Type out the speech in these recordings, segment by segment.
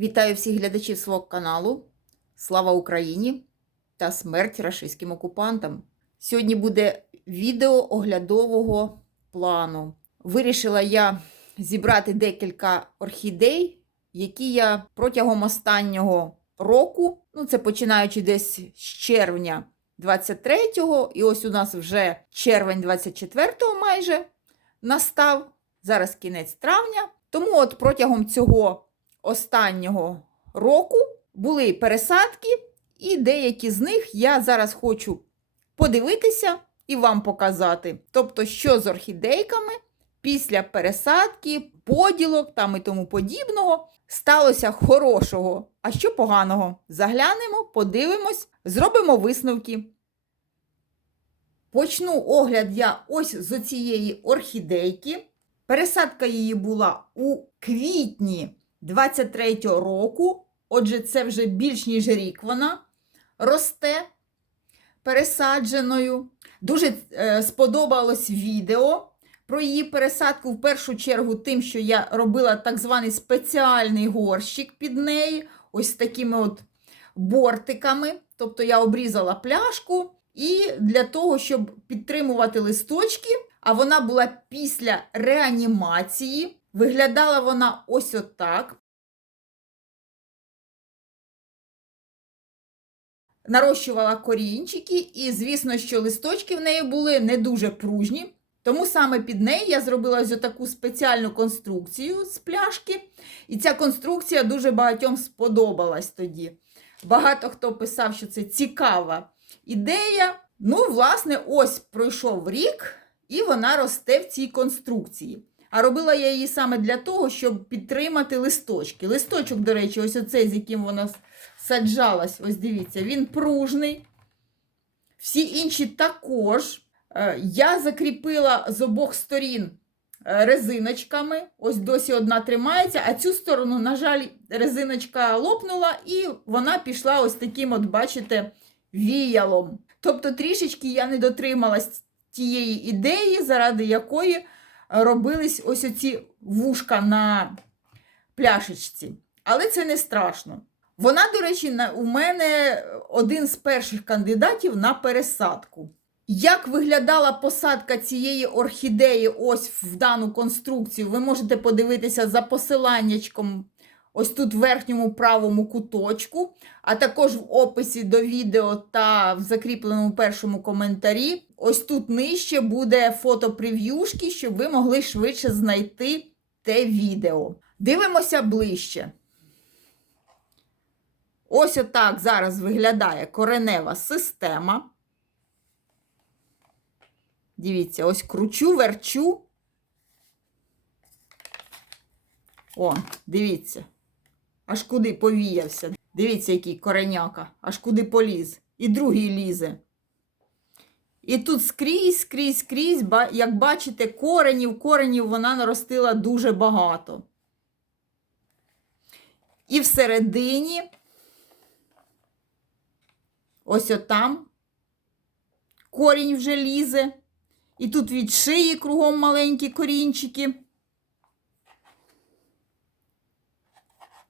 Вітаю всіх глядачів свого каналу. Слава Україні та смерть рашистським окупантам. Сьогодні буде відео оглядового плану. Вирішила я зібрати декілька орхідей, які я протягом останнього року, ну це починаючи десь з червня 23-го, і ось у нас вже червень 24-го майже настав. Зараз кінець травня. Тому от протягом цього останнього року були пересадки, і деякі з них я зараз хочу подивитися і вам показати. Тобто, що з орхідейками після пересадки, поділок там і тому подібного сталося хорошого. А що поганого? Заглянемо, подивимось, зробимо висновки. Почну огляд я ось з цієї орхідейки. Пересадка її була у квітні 23-го року. Отже, це вже більш ніж рік вона росте пересадженою. Дуже е, сподобалось відео про її пересадку в першу чергу тим, що я робила так званий спеціальний горщик під неї, ось такими от бортиками. Тобто я обрізала пляшку і для того, щоб підтримувати листочки, а вона була після реанімації. Виглядала вона ось отак. Нарощувала корінчики, і, звісно, що листочки в неї були не дуже пружні. Тому саме під неї я зробила ось таку спеціальну конструкцію з пляшки. І ця конструкція дуже багатьом сподобалась тоді. Багато хто писав, що це цікава ідея. Ну, власне, ось пройшов рік, і вона росте в цій конструкції. А робила я її саме для того, щоб підтримати листочки. Листочок, до речі, ось оцей, з яким вона саджалась, ось дивіться, він пружний. Всі інші також. Е, Я закріпила з обох сторін е, резиночками. Ось досі одна тримається, а цю сторону, на жаль, резиночка лопнула, і вона пішла ось таким, от, бачите, віялом. Тобто, трішечки я не дотрималась тієї ідеї, заради якої робились ось оці вушка на пляшечці. Але це не страшно. Вона, до речі, у мене один з перших кандидатів на пересадку. Як виглядала посадка цієї орхідеї ось в дану конструкцію, ви можете подивитися за посиланнячком ось тут в верхньому правому куточку, а також в описі до відео та в закріпленому першому коментарі. Ось тут нижче буде фото прев'юшки, щоб ви могли швидше знайти те відео. Дивимося ближче. Ось отак зараз виглядає коренева система. Дивіться, ось кручу, верчу. О, дивіться, аж куди повіявся. Дивіться, який кореняка, аж куди поліз. І другий лізе. І тут скрізь, скрізь, скрізь, як бачите, коренів, коренів вона наростила дуже багато. І всередині, ось отам, корінь вже лізе. І тут від шиї кругом маленькі корінчики.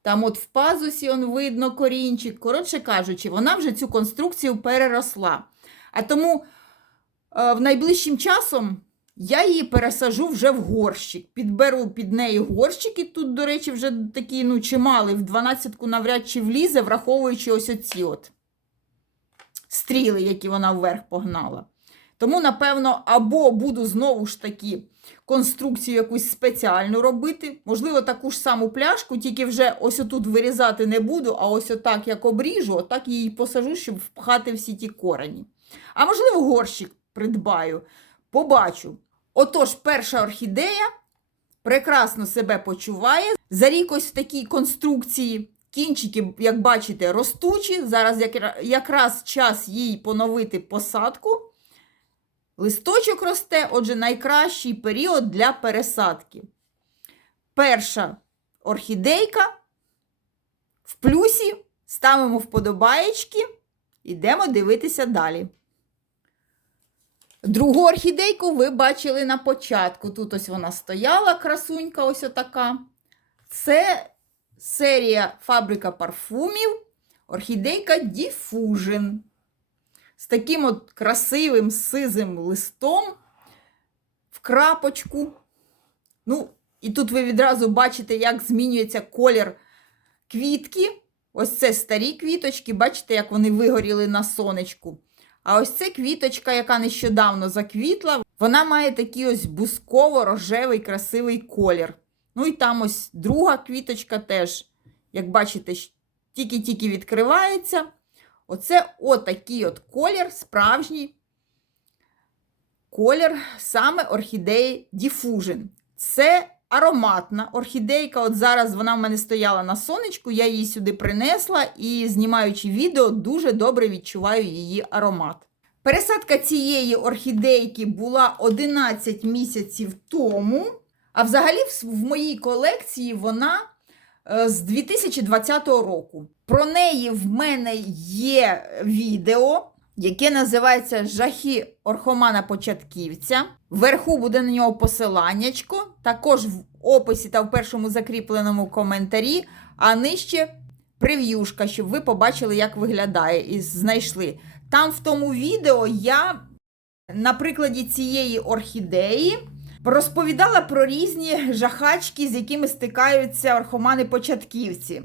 Там от в пазусі он видно корінчик. Коротше кажучи, вона вже цю конструкцію переросла. А тому е, в найближчим часом я її пересажу вже в горщик. Підберу під неї горщики. Тут, до речі, вже такі ну, чимали, в 12-ку навряд чи влізе, враховуючи ось оці от стріли, які вона вверх погнала. Тому, напевно, або буду знову ж таки конструкцію якусь спеціальну робити. Можливо, таку ж саму пляшку, тільки вже ось отут вирізати не буду, а ось отак, як обріжу, отак її посажу, щоб впхати всі ті корені. А можливо, горщик придбаю, побачу. Отож, перша орхідея прекрасно себе почуває. За рік ось в такій конструкції. Кінчики, як бачите, ростучі. Зараз якраз час їй поновити посадку. Листочок росте, отже, найкращий період для пересадки. Перша орхідейка в плюсі ставимо вподобаєчки, йдемо дивитися далі. Другу орхідейку ви бачили на початку. Тут ось вона стояла, красунька, ось отака. Це серія фабрика парфумів, орхідейка Diffusion. З таким от красивим сизим листом в крапочку. Ну, і тут ви відразу бачите, як змінюється колір квітки. Ось це старі квіточки, бачите, як вони вигоріли на сонечку. А ось це квіточка, яка нещодавно заквітла, вона має такий ось бусково-рожевий красивий колір. Ну і там ось друга квіточка теж, як бачите, тільки-тільки відкривається. Оце отакий от колір, справжній колір саме орхідеї Diffusion. Це ароматна орхідейка. От зараз вона в мене стояла на сонечку, я її сюди принесла і, знімаючи відео, дуже добре відчуваю її аромат. Пересадка цієї орхідейки була 11 місяців тому. А взагалі в, моїй колекції вона е, з 2020 року. Про неї в мене є відео, яке називається Жахи Орхомана Початківця. Вверху буде на нього посиланнячко, також в описі та в першому закріпленому коментарі, а нижче прев'юшка, щоб ви побачили, як виглядає, і знайшли. Там в тому відео я на прикладі цієї орхідеї розповідала про різні жахачки, з якими стикаються орхомани-початківці.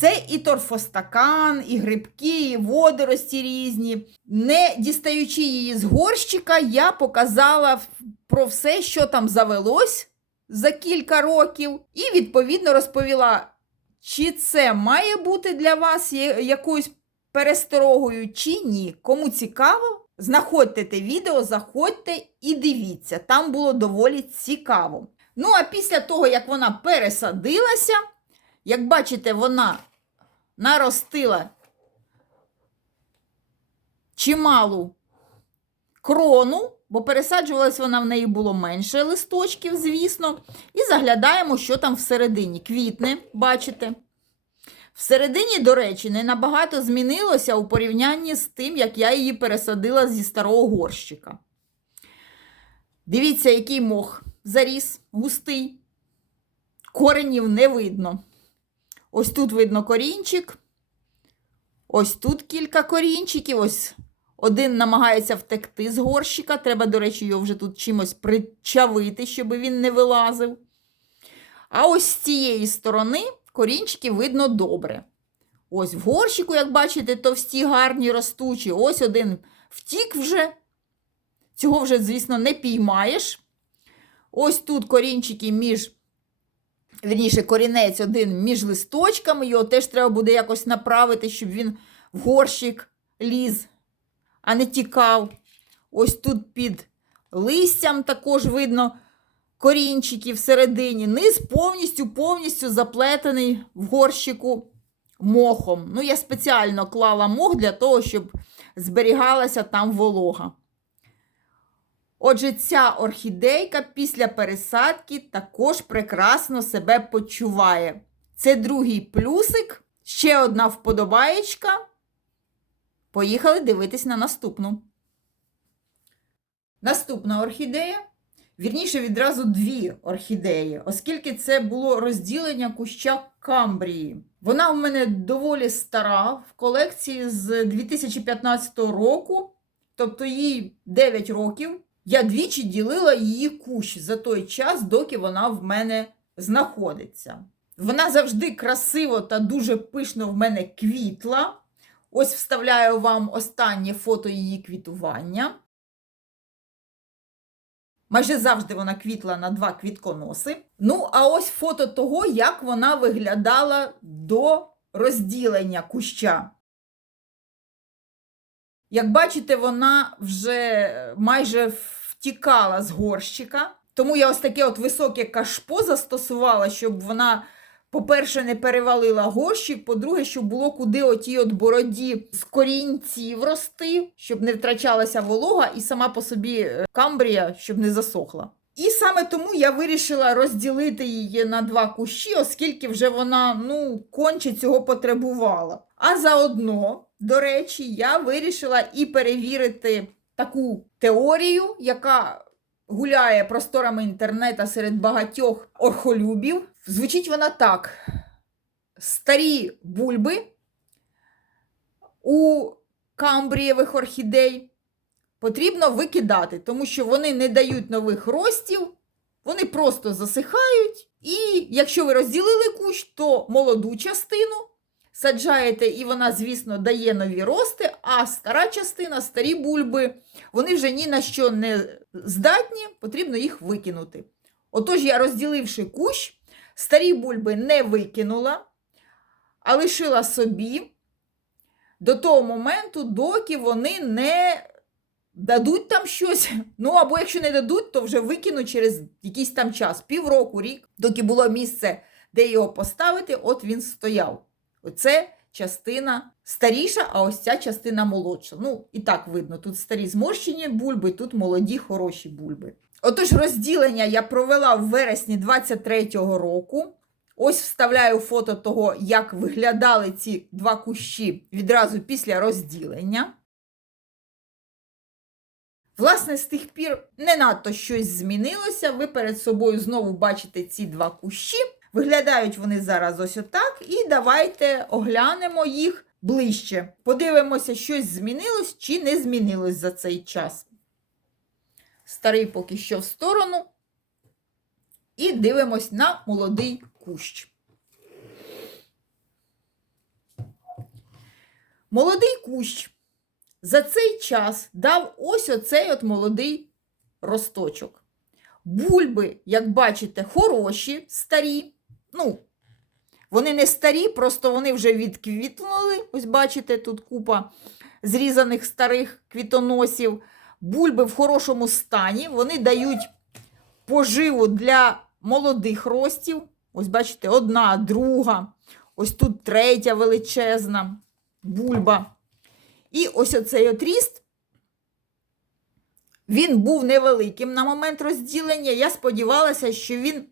Це і торфостакан, і грибки, і водорості різні. Не дістаючи її з горщика, я показала про все, що там завелось за кілька років, і відповідно розповіла, чи це має бути для вас якоюсь пересторогою, чи ні. Кому цікаво, знаходьте те відео, заходьте і дивіться. Там було доволі цікаво. Ну, а після того, як вона пересадилася, як бачите, вона наростила чималу крону, бо пересаджувалась вона в неї було менше листочків, звісно. І заглядаємо, що там всередині. Квітне, бачите. Всередині, до речі, не набагато змінилося у порівнянні з тим, як я її пересадила зі старого горщика. Дивіться, який мох заріс, густий. Коренів не видно. Ось тут видно корінчик. Ось тут кілька корінчиків. Ось один намагається втекти з горщика. Треба, до речі, його вже тут чимось причавити, щоб він не вилазив. А ось з цієї сторони корінчики видно добре. Ось в горщику, як бачите, товсті, гарні ростучі. Ось один втік вже. Цього вже, звісно, не піймаєш. Ось тут корінчики між Вірніше, корінець один між листочками, його теж треба буде якось направити, щоб він в горщик ліз, а не тікав. Ось тут під листям також видно корінчики всередині. Низ повністю повністю заплетений в горщику мохом. Ну, я спеціально клала мох для того, щоб зберігалася там волога. Отже, ця орхідейка після пересадки також прекрасно себе почуває. Це другий плюсик, ще одна вподобаєчка. Поїхали дивитись на наступну. Наступна орхідея. Вірніше, відразу дві орхідеї, оскільки це було розділення куща камбрії. Вона у мене доволі стара в колекції з 2015 року, тобто їй 9 років. Я двічі ділила її кущ за той час, доки вона в мене знаходиться. Вона завжди красиво та дуже пишно в мене квітла. Ось вставляю вам останнє фото її квітування. Майже завжди вона квітла на два квітконоси. Ну, а ось фото того, як вона виглядала до розділення куща. Як бачите, вона вже майже втікала з горщика. Тому я ось таке от високе кашпо застосувала, щоб вона, по-перше, не перевалила горщик, по-друге, щоб було куди отій от бороді з корінців рости, щоб не втрачалася волога, і сама по собі е, камбрія, щоб не засохла. І саме тому я вирішила розділити її на два кущі, оскільки вже вона ну, конче цього потребувала. А заодно, до речі, я вирішила і перевірити таку теорію, яка гуляє просторами інтернету серед багатьох орхолюбів. Звучить вона так: старі бульби у камбрієвих орхідей потрібно викидати, тому що вони не дають нових ростів, вони просто засихають. І якщо ви розділили кущ, то молоду частину саджаєте, і вона, звісно, дає нові рости, а стара частина, старі бульби, вони вже ні на що не здатні, потрібно їх викинути. Отож, я, розділивши кущ, старі бульби не викинула, а лишила собі до того моменту, доки вони не дадуть там щось. Ну, або якщо не дадуть, то вже викину через якийсь там час, півроку, рік, доки було місце, де його поставити, от він стояв. Оце частина старіша, а ось ця частина молодша. Ну, і так видно, тут старі зморщені бульби, тут молоді, хороші бульби. Отож, розділення я провела в вересні 23-го року. Ось вставляю фото того, як виглядали ці два кущі відразу після розділення. Власне, з тих пір не надто щось змінилося. Ви перед собою знову бачите ці два кущі. Виглядають вони зараз ось отак. І давайте оглянемо їх ближче. Подивимося, щось змінилось чи не змінилось за цей час. Старий поки що в сторону. І дивимось на молодий кущ. Молодий кущ за цей час дав ось оцей от молодий росточок. Бульби, як бачите, хороші, старі. Ну, вони не старі, просто вони вже відквітнули. Ось бачите, тут купа зрізаних старих квітоносів. Бульби в хорошому стані. Вони дають поживу для молодих ростів. Ось, бачите, одна, друга. Ось тут третя величезна бульба. І ось оцей от ріст, він був невеликим на момент розділення. Я сподівалася, що він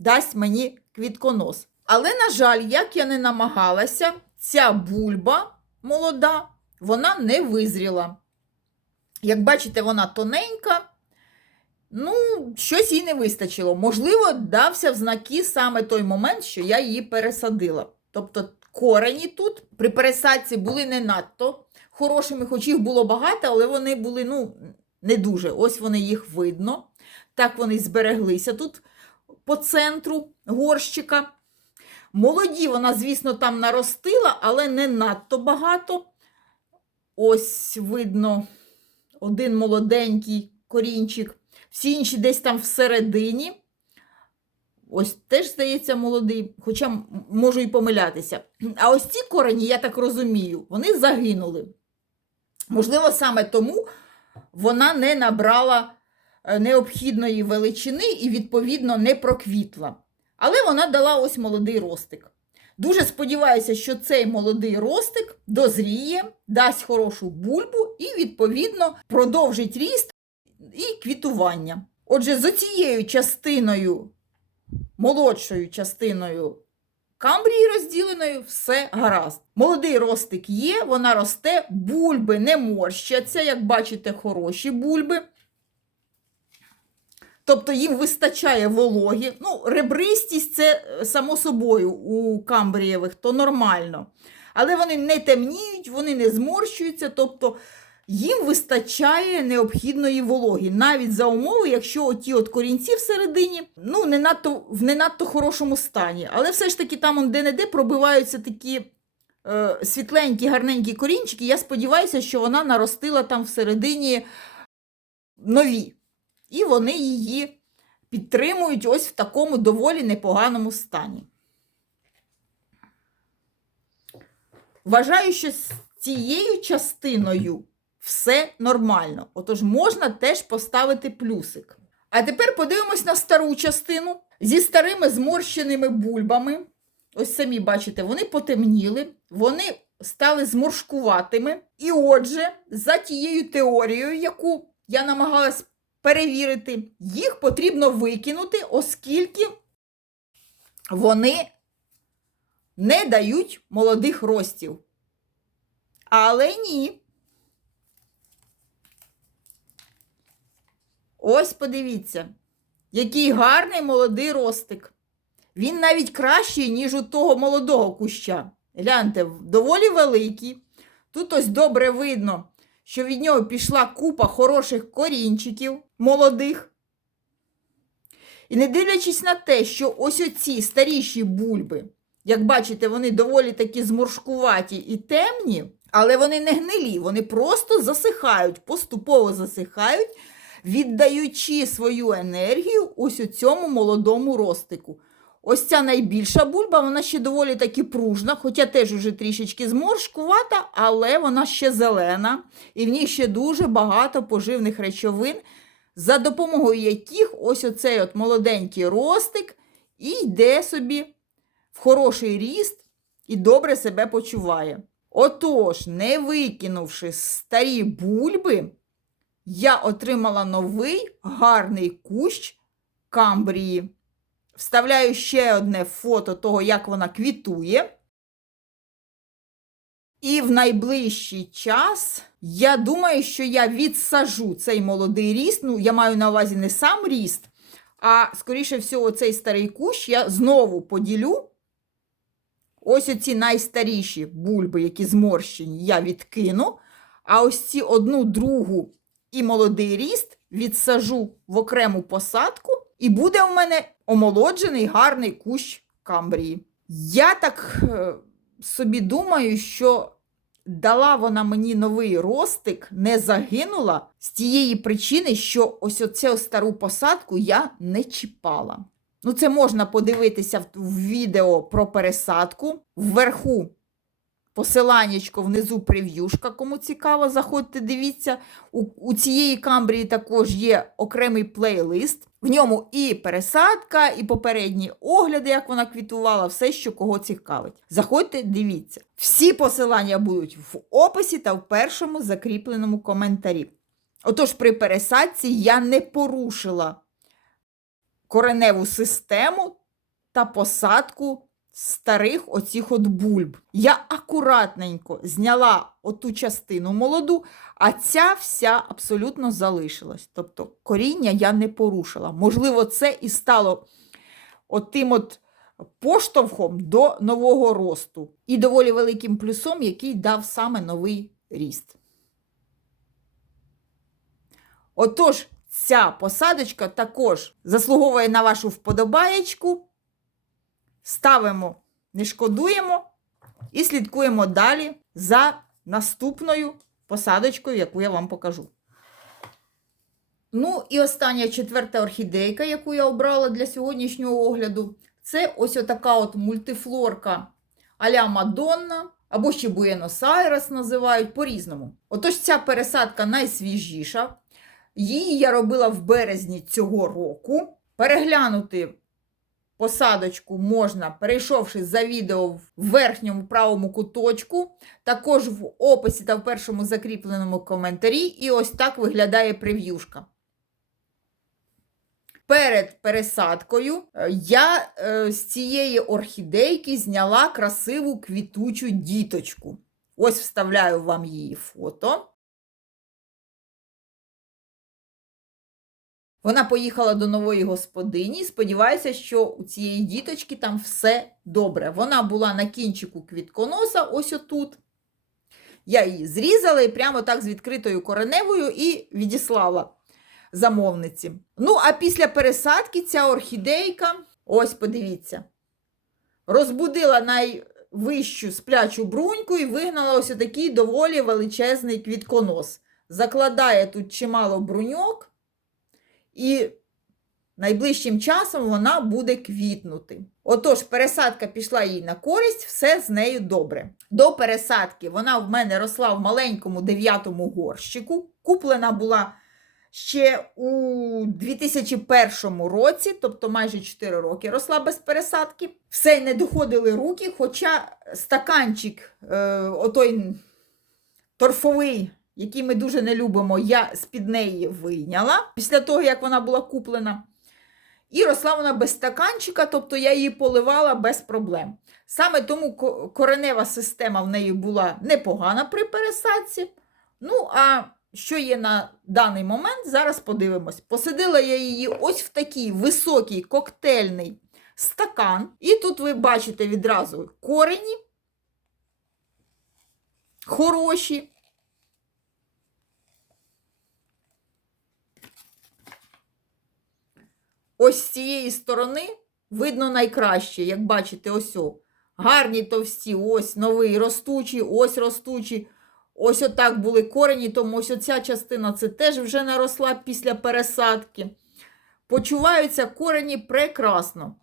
дасть мені квітконос. Але, на жаль, як я не намагалася, ця бульба молода, вона не визріла. Як бачите, вона тоненька. Ну, щось їй не вистачило. Можливо, дався в знаки саме той момент, що я її пересадила. Тобто корені тут при пересадці були не надто хорошими, хоч їх було багато, але вони були ну, не дуже. Ось вони їх видно. Так вони збереглися тут по центру горщика. Молоді вона, звісно, там наростила, але не надто багато. Ось видно один молоденький корінчик. Всі інші десь там всередині. Ось теж, здається, молодий, хоча можу і помилятися. А ось ці корені, я так розумію, вони загинули. Можливо, саме тому вона не набрала необхідної величини і, відповідно, не проквітла. Але вона дала ось молодий ростик. Дуже сподіваюся, що цей молодий ростик дозріє, дасть хорошу бульбу і, відповідно, продовжить ріст і квітування. Отже, з цією частиною, молодшою частиною камбрії розділеною, все гаразд. Молодий ростик є, вона росте, бульби не морщаться, як бачите, хороші бульби. Тобто їм вистачає вологі. Ну, ребристість це е, само собою у камбрієвих, то нормально. Але вони не темніють, вони не зморщуються, тобто їм вистачає необхідної вологі. Навіть за умови, якщо оті от корінці всередині ну, не надто, в не надто хорошому стані. Але все ж таки там де-не-де пробиваються такі е, світленькі, гарненькі корінчики. Я сподіваюся, що вона наростила там всередині нові. І вони її підтримують ось в такому доволі непоганому стані. Вважаю, що з цією частиною все нормально. Отож, можна теж поставити плюсик. А тепер подивимось на стару частину зі старими зморщеними бульбами. Ось самі бачите, вони потемніли, вони стали зморшкуватими. І отже, за тією теорією, яку я намагалась перевірити, їх потрібно викинути, оскільки вони не дають молодих ростів. Але ні. Ось подивіться, який гарний молодий ростик. Він навіть кращий, ніж у того молодого куща. Гляньте, доволі великий. Тут ось добре видно, що від нього пішла купа хороших корінчиків молодих. І не дивлячись на те, що ось оці старіші бульби, як бачите, вони доволі такі зморшкуваті і темні, але вони не гнилі, вони просто засихають, поступово засихають, віддаючи свою енергію ось у цьому молодому ростику. Ось ця найбільша бульба, вона ще доволі таки пружна, хоча теж уже трішечки зморшкувата, але вона ще зелена, і в ній ще дуже багато поживних речовин, за допомогою яких ось оцей от молоденький ростик і йде собі в хороший ріст і добре себе почуває. Отож, не викинувши старі бульби, я отримала новий гарний кущ камбрії. Вставляю ще одне фото того, як вона квітує. І в найближчий час я думаю, що я відсажу цей молодий ріст. Ну, я маю на увазі не сам ріст, а, скоріше всього, цей старий кущ я знову поділю. Ось оці найстаріші бульби, які зморщені, я відкину. А ось ці одну другу і молодий ріст відсажу в окрему посадку, і буде в мене омолоджений гарний кущ камбрії. Я так е, собі думаю, що дала вона мені новий ростик, не загинула з тієї причини, що ось оцю стару посадку я не чіпала. Ну, це можна подивитися в, в відео про пересадку. Вверху посиланнячко, внизу прев'юшка, кому цікаво, заходьте, дивіться. У, у цієї камбрії також є окремий плейлист. В ньому і пересадка, і попередні огляди, як вона квітувала, все, що кого цікавить. Заходьте, дивіться. Всі посилання будуть в описі та в першому закріпленому коментарі. Отож, при пересадці я не порушила кореневу систему та посадку старих оцих от бульб. Я акуратненько зняла оту частину молоду, а ця вся абсолютно залишилась. Тобто коріння я не порушила. Можливо, це і стало отим от поштовхом до нового росту. І доволі великим плюсом, який дав саме новий ріст. Отож, ця посадочка також заслуговує на вашу вподобаєчку. Ставимо, не шкодуємо і слідкуємо далі за наступною посадочкою, яку я вам покажу. Ну, і остання четверта орхідейка, яку я обрала для сьогоднішнього огляду, це ось отака от мультифлорка а-ля Мадонна, або ще Буенос Айрес називають по-різному. Отож, ця пересадка найсвіжіша. Її я робила в березні цього року. Переглянути посадочку можна, перейшовши за відео в верхньому правому куточку, також в описі та в першому закріпленому коментарі. І ось так виглядає прев'юшка. Перед пересадкою е, я е, з цієї орхідейки зняла красиву квітучу діточку. Ось вставляю вам її фото. Вона поїхала до нової господині. Сподіваюся, що у цієї діточки там все добре. Вона була на кінчику квітконоса, ось отут. Я її зрізала і прямо так з відкритою кореневою і відіслала замовниці. Ну, а після пересадки ця орхідейка, ось подивіться, розбудила найвищу сплячу бруньку і вигнала ось такий доволі величезний квітконос. Закладає тут чимало бруньок. І найближчим часом вона буде квітнути. Отож, пересадка пішла їй на користь, все з нею добре. До пересадки вона в мене росла в маленькому дев'ятому горщику. Куплена була ще у 2001 році, тобто майже 4 роки росла без пересадки. Все не доходили руки, хоча стаканчик, е, отой торфовий який ми дуже не любимо, я з-під неї вийняла після того, як вона була куплена. І росла вона без стаканчика, тобто я її поливала без проблем. Саме тому коренева система в неї була непогана при пересадці. Ну, а що є на даний момент, зараз подивимось. Посадила я її ось в такий високий коктейльний стакан. І тут ви бачите відразу корені хороші. Ось з цієї сторони видно найкраще, як бачите, ось о. Гарні товсті, ось новий ростучі, ось ростучі. Ось отак були корені, тому ось оця частина це теж вже наросла після пересадки. Почуваються корені прекрасно.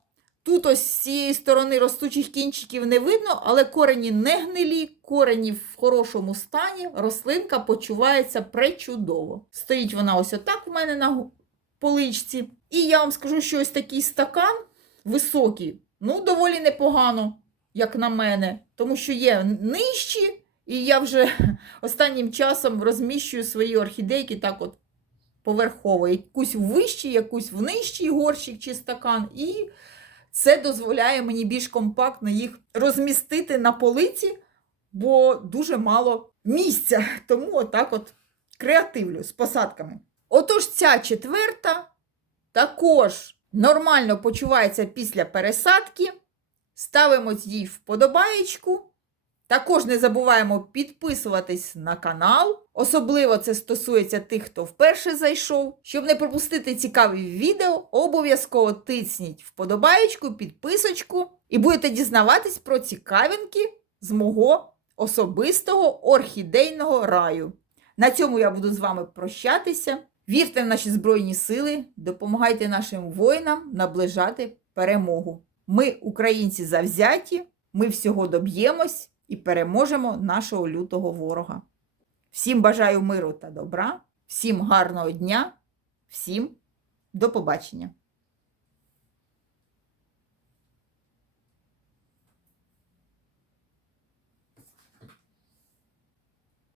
Тут ось з цієї сторони ростучих кінчиків не видно, але корені не гнилі, корені в хорошому стані, рослинка почувається пречудово. Стоїть вона ось отак у мене на поличці. І я вам скажу, що ось такий стакан високий, ну, доволі непогано, як на мене, тому що є нижчі, і я вже останнім часом розміщую свої орхідейки так от поверхово. Якусь вищий, якусь в нижчий горщик чи стакан. І це дозволяє мені більш компактно їх розмістити на полиці, бо дуже мало місця. Тому отак от креативлю з посадками. Отож, ця четверта також нормально почувається після пересадки. Ставимо їй вподобаєчку. Також не забуваємо підписуватись на канал. Особливо це стосується тих, хто вперше зайшов. Щоб не пропустити цікаві відео, обов'язково тисніть вподобаєчку, підписочку і будете дізнаватись про цікавинки з мого особистого орхідейного раю. На цьому я буду з вами прощатися. Вірте в наші Збройні Сили, допомагайте нашим воїнам наближати перемогу. Ми, українці, завзяті, ми всього доб'ємось і переможемо нашого лютого ворога. Всім бажаю миру та добра, всім гарного дня, всім до побачення!